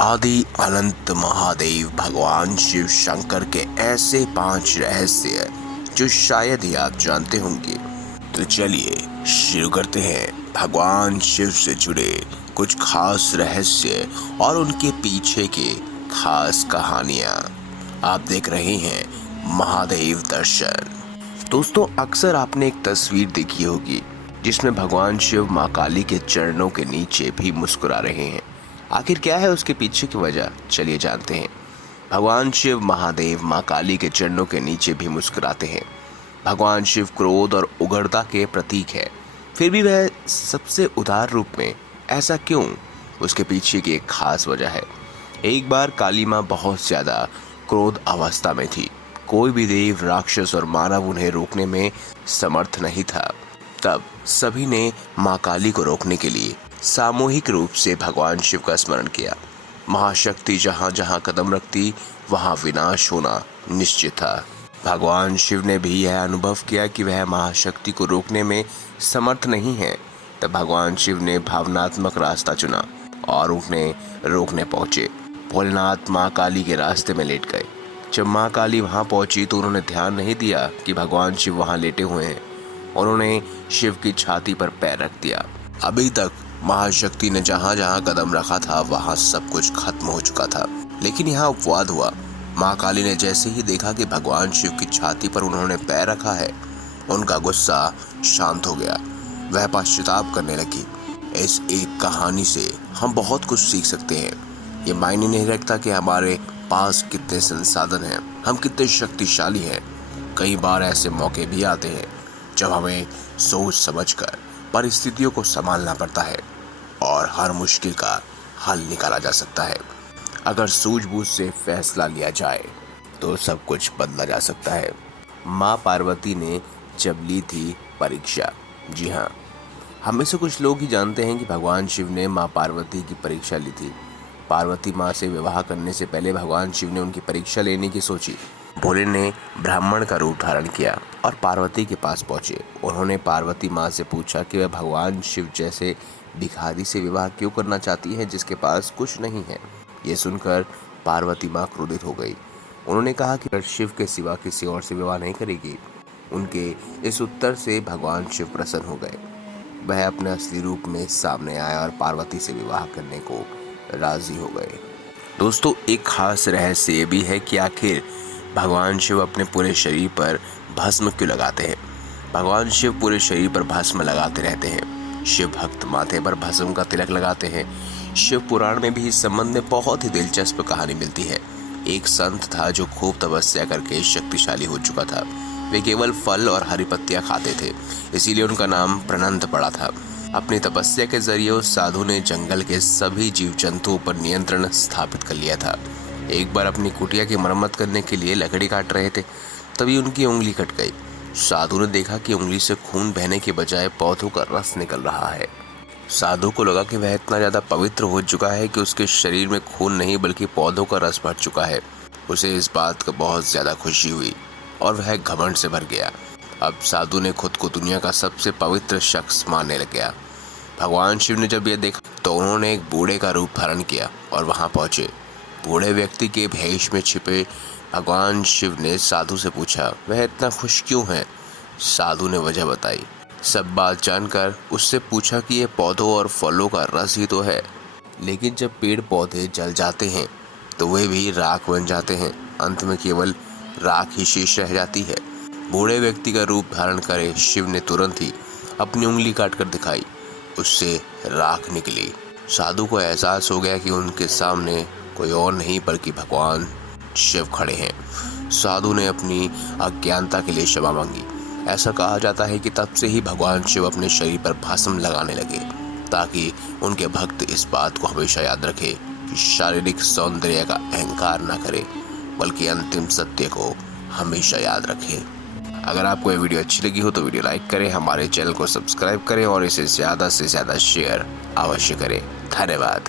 आदि अनंत महादेव भगवान शिव शंकर के ऐसे 5 रहस्य जो शायद ही आप जानते होंगे। तो चलिए शुरू करते हैं भगवान शिव से जुड़े कुछ खास रहस्य और उनके पीछे के खास कहानियां। आप देख रहे हैं महादेव दर्शन। दोस्तों, अक्सर आपने एक तस्वीर देखी होगी जिसमें भगवान शिव मां काली के चरणों के नीचे भी मुस्कुरा रहे हैं। आखिर क्या है उसके पीछे की वजह, चलिए जानते हैं। भगवान शिव महादेव मां काली के चरणों के नीचे भी मुस्कुराते हैं। भगवान शिव क्रोध और उग्रता के प्रतीक है, फिर भी वह सबसे उदार रूप में, ऐसा क्यों? उसके पीछे की एक खास वजह है। एक बार काली मां बहुत ज्यादा क्रोध अवस्था में थी। कोई भी देव, राक्षस और मानव उन्हें रोकने में समर्थ नहीं था। तब सभी ने मां काली को रोकने के लिए सामूहिक रूप से भगवान शिव का स्मरण किया। महाशक्ति जहां जहां कदम रखती वहां विनाश होना निश्चित था। भगवान शिव ने भी यह अनुभव किया कि वह महाशक्ति को रोकने में समर्थ नहीं है। तब भगवान शिव ने भावनात्मक रास्ता चुना और उन्हें रोकने पहुंचे। भोलेनाथ मां काली के रास्ते में लेट गए। जब मां काली वहां पहुंची तो उन्होंने ध्यान नहीं दिया कि भगवान शिव वहां लेटे हुए हैं। उन्होंने शिव की छाती पर पैर रख दिया। अभी तक महाशक्ति ने जहां जहां कदम रखा था वहां सब कुछ खत्म हो चुका था, लेकिन यहाँ अपवाद हुआ। मां काली ने जैसे ही देखा कि भगवान शिव की छाती पर उन्होंने पैर रखा है, उनका गुस्सा शांत हो गया। वह पश्चाताप करने लगी। इस एक कहानी से हम बहुत कुछ सीख सकते हैं। ये मायने नहीं रखता कि हमारे पास कितने संसाधन हैं, हम कितने शक्तिशाली हैं। कई बार ऐसे मौके भी आते हैं जब हमें सोच समझकर परिस्थितियों को संभालना पड़ता है और हर मुश्किल का हल निकाला जा सकता है। अगर सूझबूझ से फैसला लिया जाए तो सब कुछ बदला जा सकता है। माँ पार्वती ने जब ली थी परीक्षा, जी हाँ, हमें से कुछ लोग ही जानते हैं कि भगवान शिव ने माँ पार्वती की परीक्षा ली थी। पार्वती माँ से विवाह करने से पहले भगवान शिव ने उनकी परीक्षा लेने की सोची। भोले ने ब्राह्मण का रूप धारण किया और पार्वती के पास पहुंचे। उन्होंने पार्वती माँ से पूछा कि वह भगवान शिव जैसे भिखारी से विवाह क्यों करना चाहती है जिसके पास कुछ नहीं है। ये सुनकर पार्वती माँ क्रोधित हो गई। उन्होंने कहा कि अगर शिव के सिवा किसी और से विवाह नहीं करेगी। उनके इस उत्तर से भगवान शिव प्रसन्न हो गए। वह अपने असली रूप में सामने आया और पार्वती से विवाह करने को राजी हो गए। दोस्तों, एक खास रहस्य ये भी है कि आखिर भगवान शिव अपने पूरे शरीर पर भस्म क्यों लगाते हैं। भगवान शिव पूरे शरीर पर भस्म लगाते रहते हैं। शिव भक्त माथे पर भस्म का तिलक लगाते हैं। शिव पुराण में भी इस संबंध में बहुत ही दिलचस्प कहानी मिलती है। एक संत था जो खूब तपस्या करके शक्तिशाली हो चुका था। वे केवल फल और हरी पत्तियां खाते थे, इसीलिए उनका नाम प्रनंद पड़ा था। अपनी तपस्या के जरिए उस साधु ने जंगल के सभी जीव जंतुओं पर नियंत्रण स्थापित कर लिया था। एक बार अपनी कुटिया की मरम्मत करने के लिए लकड़ी काट रहे थे, तभी उनकी उंगली कट गई। साधु ने देखा कि उंगली से खून बहने के बजाय पौधों का रस निकल रहा है। साधु को लगा कि वह इतना ज्यादा पवित्र हो चुका है कि उसके शरीर में खून नहीं बल्कि पौधों का रस भर चुका है। उसे इस बात का बहुत ज्यादा खुशी हुई और वह घमंड से भर गया। अब साधु ने खुद को दुनिया का सबसे पवित्र शख्स मानने लग गया। भगवान शिव ने जब यह देखा तो उन्होंने एक बूढ़े का रूप धारण किया और वहां पहुंचे। बूढ़े व्यक्ति के भेष में छिपे भगवान शिव ने साधु से पूछा, वह इतना खुश क्यों है? साधु ने वजह बताई। सब बात जानकर उससे पूछा कि यह पौधों और फलों का रस ही तो है, लेकिन जब पेड़ पौधे जल जाते हैं तो वे भी राख बन जाते हैं। अंत में केवल राख ही शेष रह जाती है। बूढ़े व्यक्ति का रूप धारण करे शिव ने तुरंत ही अपनी उंगली काट कर दिखाई। उससे राख निकली। साधु को एहसास हो गया कि उनके सामने कोई और नहीं बल्कि भगवान शिव खड़े हैं। साधु ने अपनी अज्ञानता के लिए क्षमा मांगी। ऐसा कहा जाता है कि तब से ही भगवान शिव अपने शरीर पर भस्म लगाने लगे ताकि उनके भक्त इस बात को हमेशा याद रखें कि शारीरिक सौंदर्य का अहंकार न करें बल्कि अंतिम सत्य को हमेशा याद रखें। अगर आपको ये वीडियो अच्छी लगी हो तो वीडियो लाइक करें, हमारे चैनल को सब्सक्राइब करें और इसे ज़्यादा से ज़्यादा शेयर अवश्य करें। धन्यवाद।